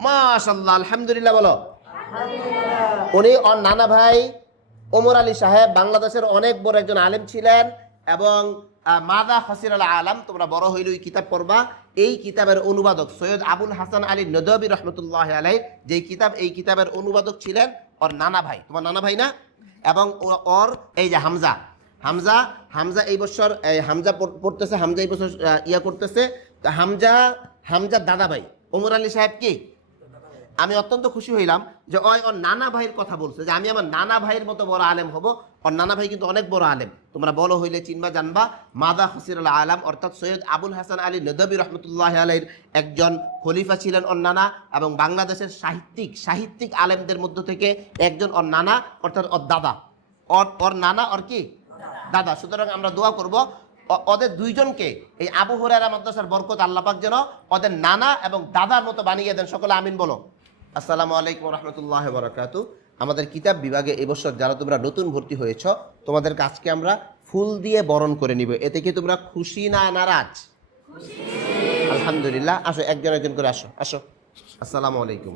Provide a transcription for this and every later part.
মাশাল্লাহ আলহামদুলিল্লাহ বলো। উনি ওর নানা ভাই, ওমর আলী সাহেব বাংলাদেশের অনেক বড় একজন আলেম ছিলেন এবং মাদা হসির আল আলাম, তোমরা বড় হইলে ওই কিতাব পড়বা। এই কিতাবের অনুবাদক সৈয়দ আবুল হাসান আলী নদবী রহমতুল্লাহ আলাই যে কিতাব, এই কিতাবের অনুবাদক ছিলেন ওর নানা ভাই। তোমার নানা ভাই না? এবং ওর এই যে হামজা হামজা হামজা এই বছর, এই হামজা পড়- পড়তেছে, হামজা এই বছর ইয়া করতেছে। হামজা হামজা দাদা ভাই ওমর আলী সাহেব কি? আমি অত্যন্ত খুশি হইলাম যে, ওই ওর নানা ভাইয়ের কথা বলছে, যে আমি আমার নানা ভাইয়ের মতো বড় আলেম হব। ওর নানা ভাই কিন্তু অনেক বড় আলেম। তোমরা বলো হইলে চিনবা, জানবা। মাদা হসির আল আলাম, অর্থাৎ সৈয়দ আবুল হাসান আলী নদবী রহমতুল্লাহ আলীর একজন খলিফা ছিলেন ওর নানা এবং বাংলাদেশের সাহিত্যিক সাহিত্যিক আলেমদের মধ্য থেকে একজন ওর নানা, অর্থাৎ ওর দাদা। ওর ওর নানা ওর কি? দাদা। সুতরাং আমরা দোয়া করব ওদের দুইজনকে এই আবু হুরায়রা মাদ্রাসার বরকত আল্লাপাক যেন ওদের নানা এবং দাদার মতো বানিয়ে দেন। সকলে আমিন বলো। আসসালামু আলাইকুম রহমতুল্লাহ বরাকাতু আমাদের কিতাব বিভাগে এবছর যারা তোমরা নতুন ভর্তি হয়েছ তোমাদের কাজকে আমরা ফুল দিয়ে বরণ করে নিব। এতে কি তোমরা খুশি না নারাজ? আলহামদুলিল্লাহ। আসো একজন একজন করে আসো আসো। আসসালামু আলাইকুম।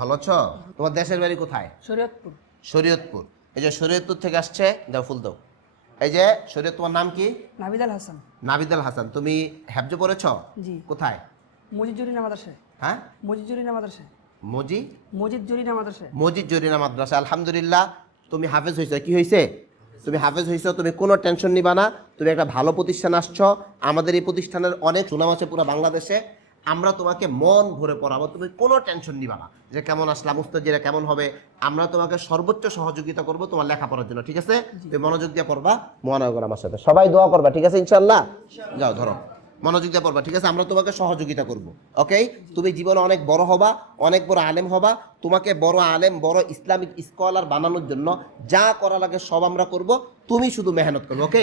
ভালো আছো? তোমার দেশের বাড়ি কোথায়? শরীয়তপুর। শরীয়তপুর। এই যে শরীয়তপুর থেকে আসছে দাও ফুল দাও। এই যে শরীয়ত তোমার নাম কি? নাবিদ আল হাসান। নাবিদাল হাসান। তুমি হ্যাবজে পড়েছ? জি। কোথায়? মজিদ জরিনা মাদ্রাসায়। হ্যাঁ? মজিদ জরিনা মাদ্রাসায়। মজি? মজিদ জরিনা মাদ্রাসায় মসজিদ জরিনা মাদ্রাসা আলহামদুলিল্লাহ। তুমি হাফেজ হয়েছো কি হয়েছে তুমি হাফেজ হয়েছো তুমি কোনো টেনশন নিবা না। তুমি একটা ভালো প্রতিষ্ঠান আসছো। আমাদের এই প্রতিষ্ঠানের অনেক সুনাম আছে পুরো বাংলাদেশে। আমরা তোমাকে মন ভরে পড়াবো তুমি কোনো টেনশন নিবা না। যে কেমন আসলাম উস্তাদিরা কেমন হবে? আমরা তোমাকে সর্বোচ্চ সহযোগিতা করব তোমার লেখাপড়ার জন্য ঠিক আছে? তুমি মনোযোগ দিয়ে পড়বা মহানগর আমার সাথে। সবাই দোয়া করবা ঠিক আছে ইনশাল্লাহ যাও ধরো। মনোযোগ দিয়ে পড়বা, ঠিক আছে? আমরা তোমাকে সহযোগিতা করব ওকে তুমি জীবনে অনেক বড় হবা, অনেক বড় আলেম হবা। তোমাকে বড় আলেম, বড় ইসলামিক স্কলার বানানোর জন্য যা করা লাগে সব আমরা করব। তুমি শুধু মেহনত করবে ওকে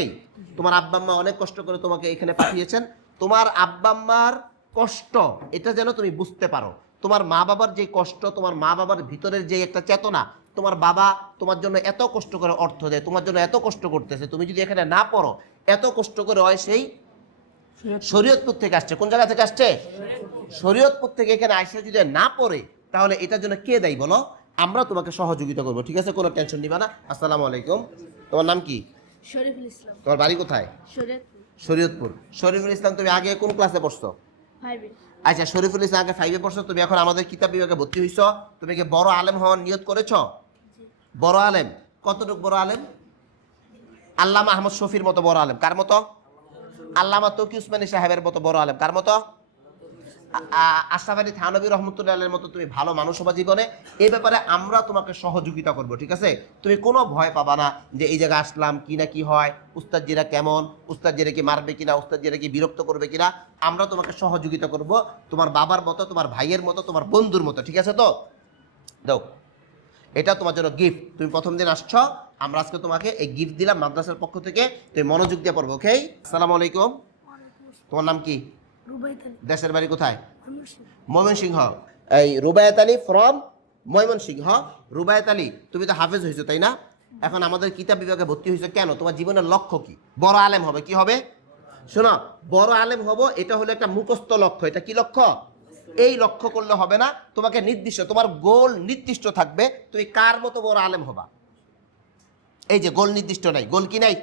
তোমার আব্বাম্মা অনেক কষ্ট করে তোমাকে এখানে পাঠিয়েছেন। তোমার আব্বাম্মার কষ্ট, এটা যেন তুমি বুঝতে পারো। তোমার মা বাবার যে কষ্ট, তোমার মা বাবার ভিতরের যে একটা চেতনা, তোমার বাবা তোমার জন্য এত কষ্ট করে অর্থ দেয়, তোমার জন্য এত কষ্ট করতেছে। তুমি যদি এখানে না পড়ো, এত কষ্ট করে হয় সেই শরীয়তপুর। থেকে আসছে। কোন জায়গা থেকে আসছে? শরীয়তপুর থেকে এখানে আসে যদি না পড়ে তাহলে এটার জন্য কে দেয় বলো? আমরা তোমাকে সহযোগিতা করব ঠিক আছে? কোনো টেনশন নিবা না। আসসালামু আলাইকুম। তোমার নাম কি? শরীফুল ইসলাম। তোমার বাড়ি কোথায়? শরীয়তপুর। শরীফুল ইসলাম তুমি আগে কোন ক্লাসে পড়ছো? আচ্ছা শরীফুল ইসলাম আগে ফাইভে পড়ছো। তুমি এখন আমাদের কিতাব বিভাগে ভর্তি হইছো। তুমি কি বড় আলেম হওয়ার নিয়ত করেছ? বড় আলেম। কতটুকু বড় আলেম? আল্লামা আহমদ শফির মতো বড় আলেম। কার মতো? আল্লামা তকি উসমানী সাহেবের মতো বড় আলেম। কার মতো? আশরাফ আলী থানবী রহমতুল্লাহ মতো তুমি ভালো মানুষ হবা জীবনে। এই ব্যাপারে আমরা তোমাকে সহযোগিতা করব, ঠিক আছে? তুমি কোনো ভয় পাবা না যে এই জায়গায় আসলাম, কি না কি হয়, উস্তাদজিরা কেমন, উস্তাদজিরা কি মারবে কিনা, উস্তাদজিরা কি বিরক্ত করবে কিনা, আমরা তোমাকে সহযোগিতা করব তোমার বাবার মতো, তোমার ভাইয়ের মতো, তোমার বন্ধুর মতো, ঠিক আছে তো? দাও। এটা তোমার জন্য গিফট তুমি প্রথম দিন আসছ আমরা আজকে তোমাকে এই গিফট দিলাম মাদ্রাসার পক্ষ থেকে। তুমি মনোযোগ দিয়ে পড়ব ওকে আসসালামু আলাইকুম। তোমার নাম কি? দেশের বাড়ি কোথায়? ময়মনসিংহ। এই রুবায়ত আলী ফ্রম ময়মনসিংহ। রুবায়ত আলী তুমি তো হাফেজ হয়েছো তাই না? এখন আমাদের কিতাব বিভাগে ভর্তি হয়েছে কেন? তোমার জীবনের লক্ষ্য কি? বড় আলেম হবে কি হবে? শোনো বড় আলেম হব এটা হলো একটা মুখস্থ লক্ষ্য। এটা কি লক্ষ্য? এই লক্ষ্য করলে হবে না তোমাকে নির্দিষ্ট তোমার গোল নির্দিষ্ট থাকবে তুমি কার মতো বড় আলেম হবা? এই যে গোল নির্দিষ্ট নাই গোল কি নাই?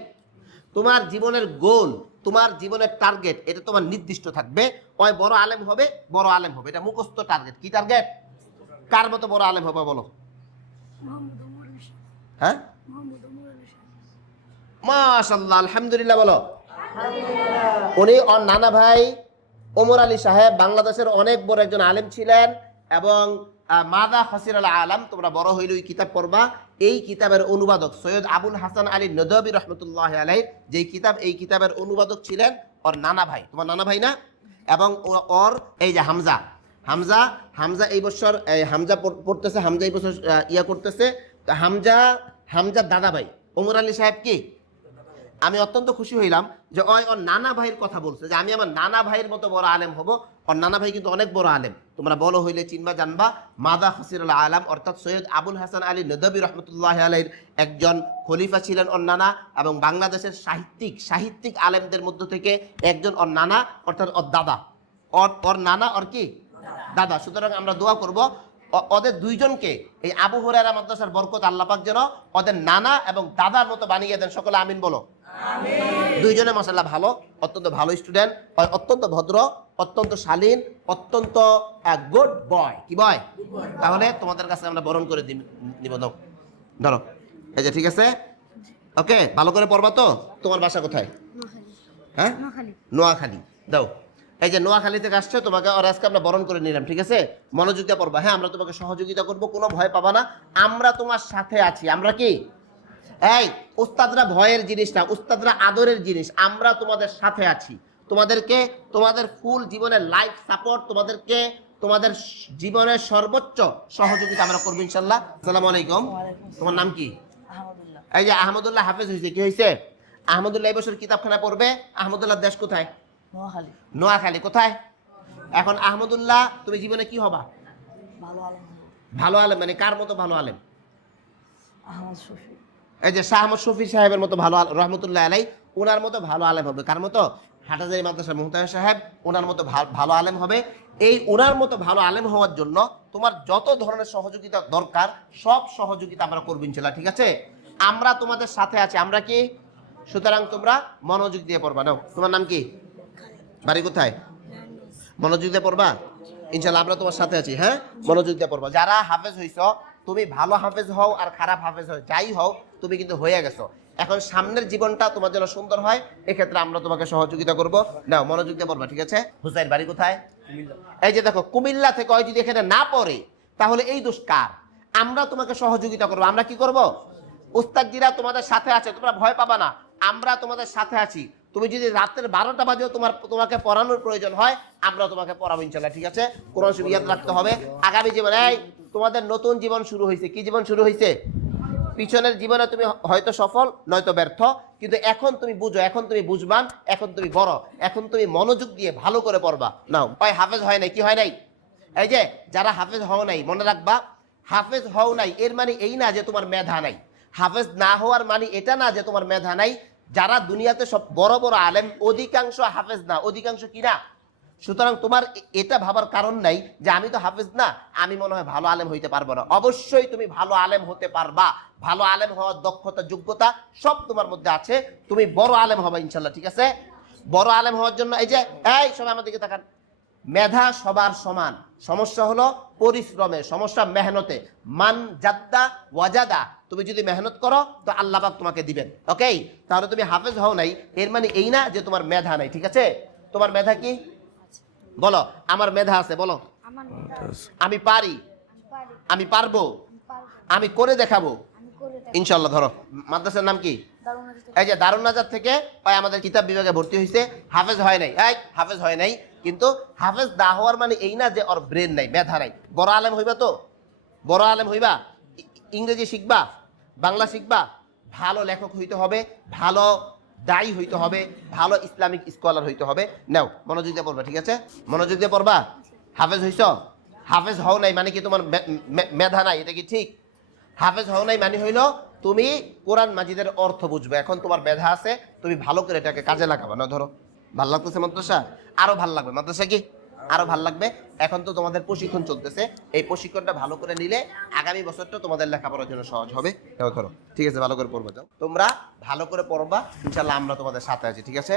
তোমার জীবনের গোল তোমার জীবনের টার্গেট এটা তোমার নির্দিষ্ট থাকবে। ওই বড় আলেম হবে বড় আলেম হবে। এটা মুখস্থ টার্গেট কি টার্গেট কার মতো বড় আলেম হবে বলো? হ্যাঁ? মাশাল্লাহ আলহামদুলিল্লাহ বলো। উনি ওর নানা ভাই ওমর আলী সাহেব বাংলাদেশের অনেক বড় একজন আলেম ছিলেন এবং মাদা হসির আল আলাম, তোমরা বড় হইলে ওই কিতাব পড়বা। এই কিতাবের অনুবাদক সৈয়দ আবুল হাসান আলী নদবী রহমতুল্লাহ আলাই যে কিতাব, এই কিতাবের অনুবাদক ছিলেন ওর নানা ভাই। তোমার নানা ভাই না? এবং ওর, এই যে হামজা। হামজা হামজা এই বছর, এই হামজা পড়তেছে, হামজা এই বছর ইয়া করতেছে। হামজা, হামজার দাদা ভাই ওমর আলী সাহেব কি? আমি অত্যন্ত খুশি হইলাম যে, ওই ওর নানা ভাইয়ের কথা বলছে যে, আমি আমার নানা ভাইয়ের মতো বড় আলেম হব। ওর নানা ভাই কিন্তু অনেক বড় আলেম। তোমরা বলো হইলে চিনবা, জানবা। মাদা হসির আল আলাম অর্থাৎ সৈয়দ আবুল হাসান আলী নদবী রহমতুল্লাহ আলাইর একজন খলিফা ছিলেন ওর নানা এবং বাংলাদেশের সাহিত্যিক সাহিত্যিক আলেমদের মধ্য থেকে একজন ওর নানা অর্থাৎ ওর দাদা। ওর ওর নানা ওর কি? দাদা। সুতরাং আমরা দোয়া করব ওদের দুইজনকে এই আবু হুরায়রা মাদ্রাসার বরকত আল্লাহ পাক যেন ওদের নানা এবং দাদার মতো বানিয়ে দেন। সকলে আমিন বলো। দুইজনে মাসাল্লাহ ভালো অত্যন্ত ভালো স্টুডেন্ট হয় অত্যন্ত ভদ্র অত্যন্ত শালীন অত্যন্ত গুড বয় কি বয় তাহলে তোমাদের কাছে আমরা বরণ করে দাও। ধরো। এই যে ঠিক আছে? ওকে ভালো করে পড়বা তো? তোমার বাসা কোথায়? হ্যাঁ? নোয়াখালী। নোয়াখালী। দাও। এই যে নোয়াখালী থেকে আসছে তোমাকে আর আজকে আমরা বরণ করে নিলাম ঠিক আছে? মনোযোগ দিয়ে পড়বা। হ্যাঁ আমরা তোমাকে সহযোগিতা করব কোনো ভয় পাবা না। আমরা তোমার সাথে আছি। আমরা কি? এই উস্তাদরা ভয়ের জিনিস না উস্তাদরা আদরের জিনিস আমরা তোমাদের সাথে আছি। তোমাদেরকে তোমাদের ফুল জীবনের লাইফ সাপোর্ট তোমাদেরকে তোমাদের জীবনের সর্বোচ্চ সহযোগিতা আমরা করব ইনশাল্লাহ আসসালামু আলাইকুম। তোমার নাম কি? এই যে আহমদুল্লাহ হাফেজ হয়েছে কি হয়েছে? আহমদুল্লাহ এই বছর কিতাবখানা পড়বে আহমদুল্লাহ দেশ কোথায়? নোয়াখালী। নোয়াখালী কোথায়? এখন আহমদুল্লাহ তুমি জীবনে কি হবা? ভালো আলম ভালো আলেম মানে কার মতো ভালো আলেম? আহমদ শফি। এই যে শাহ আহমদ শফি সাহেবের মতো ভালো রহমতুল্লাহ আলাই, ওনার মতো ভালো আলেম হবে। কার মতো? হাটাজারি মাদ্রাসা মুহতাজ সাহেব, ওনার মতো ভালো আলেম হবে। এই ওনার মতো ভালো আলেম হওয়ার জন্য তোমার যত ধরনের সহযোগিতা দরকার, সব সহযোগিতা আমরা করব ইনশাল্লাহ, ঠিক আছে? আমরা তোমাদের সাথে আছি। আমরা কি? সুতরাং তোমরা মনোযোগ দিয়ে পড়বা। নাও, তোমার নাম কি? বাড়ি কোথায়? মনোযোগ দিয়ে পড়বা? ইনশাল্লাহ আমরা তোমার সাথে আছি হ্যাঁ? মনোযোগ দিয়ে পড়বা। যারা হাফেজ হইছ, তুমি ভালো হাফেজ হও আর খারাপ হাফেজ হও, যাই হও তুমি কিন্তু হয়ে গেছো। এখন সামনের জীবনটা তোমার জন্য সুন্দর হয় এক্ষেত্রে আমরা তোমাকে সহযোগিতা করব। নাও মনোযোগ দিয়ে পড়বা ঠিক আছে? হুসাইন বাড়ি কোথায়? এই যে দেখো কুমিল্লা থেকে ওই যদি এখানে না পড়ে তাহলে এই দোষ কার? আমরা তোমাকে সহযোগিতা করব। আমরা কি করব? উস্তাদজিরা তোমাদের সাথে আছে তোমরা ভয় পাবা না। আমরা তোমাদের সাথে আছি। তুমি যদি রাতের বারোটা বাজেও তোমার তোমাকে পড়ানোর প্রয়োজন হয় আমরা তোমাকে পড়াবো ইনশাল্লাহ ঠিক আছে? কোরআন শরীফ ইয়াদ রাখতে হবে। আগামী জীবনে এই তোমাদের নতুন জীবন শুরু হয়েছে। কি জীবন শুরু হয়েছে? পিছনের জীবনে তুমি হয়তো সফল, নয়তো ব্যর্থ। কিন্তু এখন তুমি বুঝো, এখন তুমি বুঝবান, এখন তুমি বড়। এখন তুমি মনোযোগ দিয়ে ভালো করে পড়বা। নাও হয় হাফেজ হয় নাই, কি হয় নাই? এই যে, যারা হাফেজ হও নাই, মনে রাখবা, হাফেজ হও নাই, এর মানে এই না যে তোমার মেধা নাই। হাফেজ না হওয়ার মানে এটা না যে তোমার মেধা নাই। যারা দুনিয়াতে সব বড় বড় আলেম, অধিকাংশ হাফেজ না, অধিকাংশ কি না? সুতরাং তোমার এটা ভাবার কারণ নাই যে আমি তো হাফেজ না, আমি মনে হয় ভালো আলেম হইতে পারব না। অবশ্যই তুমি ভালো আলেম হতে পারবা। ভালো আলেম হওয়ার দক্ষতা, যোগ্যতা সব তোমার মধ্যে আছে। তুমি বড় আলেম হবে ইনশাল্লাহ ঠিক আছে? বড় আলেম হওয়ার জন্য এই যে, এই সবাই আমার দিকে তাকান। মেধা সবার সমান। সমস্যা হলো পরিশ্রমে, সমস্যা মেহনতে। মান জাদ্দা ওয়াজাদা। তুমি যদি মেহনত করো, তো আল্লাহ পাক তোমাকে দিবেন ওকে তাহলে তুমি হাফেজ হও নাই, এর মানে এই না যে তোমার মেধা নাই, ঠিক আছে? তোমার মেধা কি? বলো আমার মেধা আছে বলো। আমি পারি। আমি পারব। আমি পারব। আমি করে দেখাবো। আমি করে দেখ ইনশাল্লাহ ধরো। মাদ্রাসার নাম কি? এই যে দারুণ নাজার থেকে ওই আমাদের কিতাব বিভাগে ভর্তি হয়েছে হাফেজ হয় নাই। এই হাফেজ হয় নাই। কিন্তু হাফেজ না হওয়ার মানে এই না যে ওর ব্রেন নাই মেধা নাই। বড় আলেম হইবা তো? বড় আলেম হইবা? ইংরেজি শিখবা? বাংলা শিখবা? ভালো লেখক হইতে হবে। ভালো দায়ী হইতে হবে, ভালো ইসলামিক স্কলার হইতে হবে। নাও, মনোযোগ দিয়ে পড়বা, ঠিক আছে? মনোযোগ দিয়ে পড়বা। হাফেজ হইছ? হাফেজ হও নাই মানে কি তোমার মেধা নাই, এটা কি ঠিক? হাফেজ হও নাই মানে হইল তুমি কোরআন মাজিদের অর্থ বুঝবে। এখন তোমার মেধা আছে, তুমি ভালো করে এটাকে কাজে লাগাবা। না ধরো। ভালো লাগতেছে মাদ্রাসা? আরও ভালো লাগবে। মাদ্রাসা কি? আরও ভালো লাগবে। এখন তো তোমাদের প্রশিক্ষণ চলতেছে। এই প্রশিক্ষণটা ভালো করে নিলে আগামী বছরটা তোমাদের লেখাপড়ার জন্য সহজ হবে। ধরো ঠিক আছে, ভালো করে পড়বে যাও। তোমরা ভালো করে পড়বা। ইনশাল্লাহ আমরা তোমাদের সাথে আছি, ঠিক আছে?